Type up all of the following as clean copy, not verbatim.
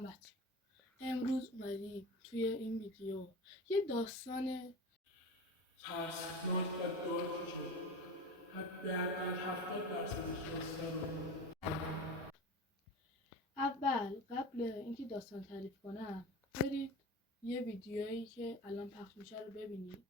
سلام بچه. امروز اومدیم توی این ویدیو یه داستان ترسناک و دارکی که حداقل 70% داستان قبل اینکه داستان تعریف کنم برید یه ویدیویی که الان پخش میشه رو ببینید.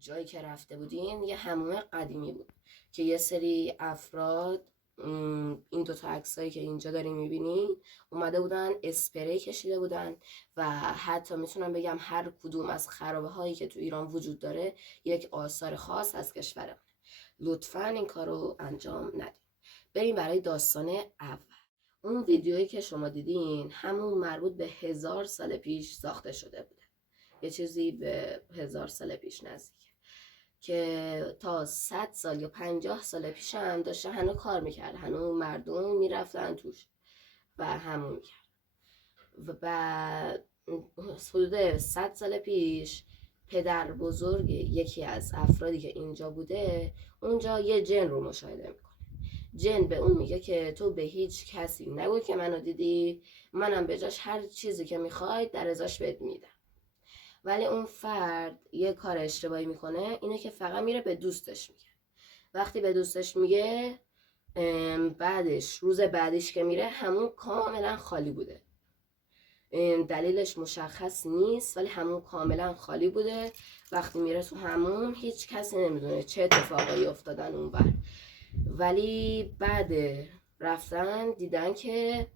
جایی که رفته بودیم یه حموم قدیمی بود که یه سری افراد این دوتا عکسایی که اینجا داریم میبینین اومده بودن اسپری کشیده بودن و حتی میتونم بگم هر کدوم از خرابه هایی که تو ایران وجود داره یک آثار خاص از کشورمونه. لطفاً این کارو انجام ندید. بریم برای داستان اول. اون ویدیویی که شما دیدین همون مربوط به 1000 سال پیش ساخته شده بوده، یه چیزی به 1000 سال پیش نزدیک که تا 100 سال یا 50 سال پیش هم داشته هنوز کار میکرد، هنوز مردم میرفتن توش و همون میکرد. و بعد حدود 100 سال پیش پدر بزرگ یکی از افرادی که اینجا بوده اونجا یه جن رو مشاهده میکنه. جن به اون میگه که تو به هیچ کسی نگو که منو دیدی، منم به جاش هر چیزی که میخوای در ازاش بهت میدم. ولی اون فرد یه کار اشتباهی میکنه، اینه که فقط میره به دوستش میگه. وقتی به دوستش میگه بعدش روز بعدش که میره همون کاملا خالی بوده. دلیلش مشخص نیست ولی همون کاملا خالی بوده. وقتی میره تو همون هیچ کسی نمیدونه چه اتفاقایی افتادن اون بر. ولی بعد رفتن دیدن که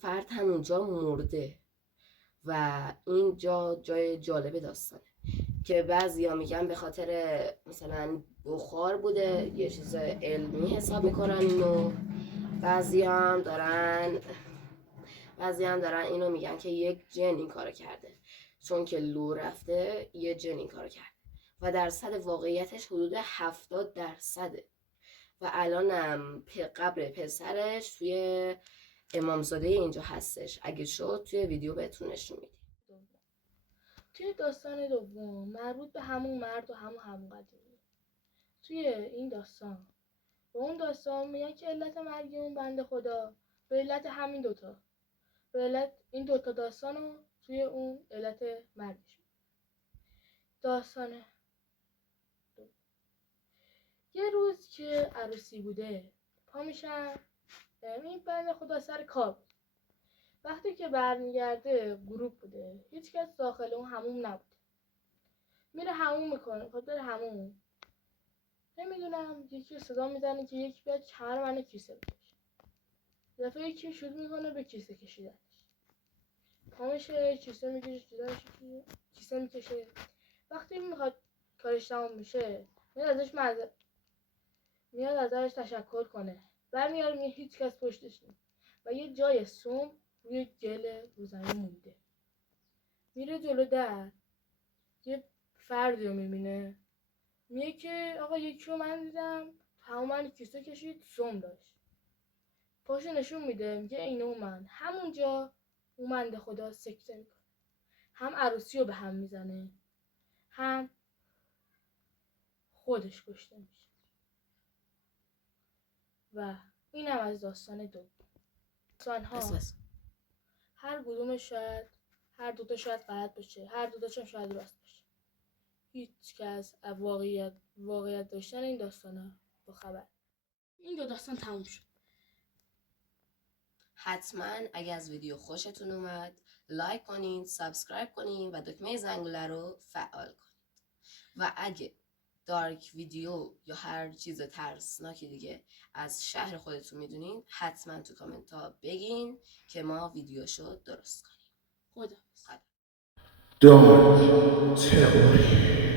فرد همونجا مرده و اینجا جای جالب داستانه که بعضیا میگن به خاطر مثلا بخار بوده، یه چیز علمی حساب میکنن اینو. بعضی هم دارن اینو میگن که یک جن این کارو کرده، چون که لو رفته یه جن این کارو کرده و درصد واقعیتش حدود 70%. و الانم قبر پسرش توی امامزاده اینجا هستش، اگه شد توی ویدیو بهتون نشون میدیم. توی داستان دوم مربوط به همون مرد و همون قدیمی. توی این داستان با اون داستان میگن که علت مرگ اون بنده خدا به علت همین دوتا، به علت این دوتا داستان رو توی اون علت مرگش. داستان یه روز که عروسی بوده پا میشن، این بنده خدا سر کار بود. وقتی که برمیگرده غروب بوده، هیچ کس داخل اون حموم نبوده. میره حموم میکنه، خب بره حموم، نمیدونم یکی صدا میزنه که یکی بیاد کمر منو کیسه بکشه. دفعه یکی شروع میکنه به کیسه کشیدنش، پا میشه کیسه میکشه، کیسه میکشه. وقتی میخواد کارش تمام میشه میاد ازش تشکر کنه، برمیاره میگه هیچ کس پشتش نیست و یه جای سم روی گل رو زمین مونده. میره جلو در، یه فردی رو میبینه، میگه که آقا یکی رو من دیدم تمام من کیسه کشید سم داشت. پاشو نشون میده، میگه اینو من. همونجا اون بنده خدا سکته میکنه، هم عروسی رو به هم میزنه هم خودش کشته میشه. و اینم از داستان دوم. داستان‌ها هر کدومش شاید، هر دوتا شاید غلط باشه، هر دوتاشم شاید راست باشه. هیچ کس از واقعیت داشتن این داستانا با خبر. این دو داستان تموم شد. حتما اگه از ویدیو خوشتون اومد لایک کنین، سابسکرایب کنین و دکمه زنگوله رو فعال کنین. و اگه دارک ویدیو یا هر چیز ترسناکی دیگه از شهر خودتون میدونین حتما تو کامنت ها بگین که ما ویدیوشو درست کنیم. خدا دارک تئوری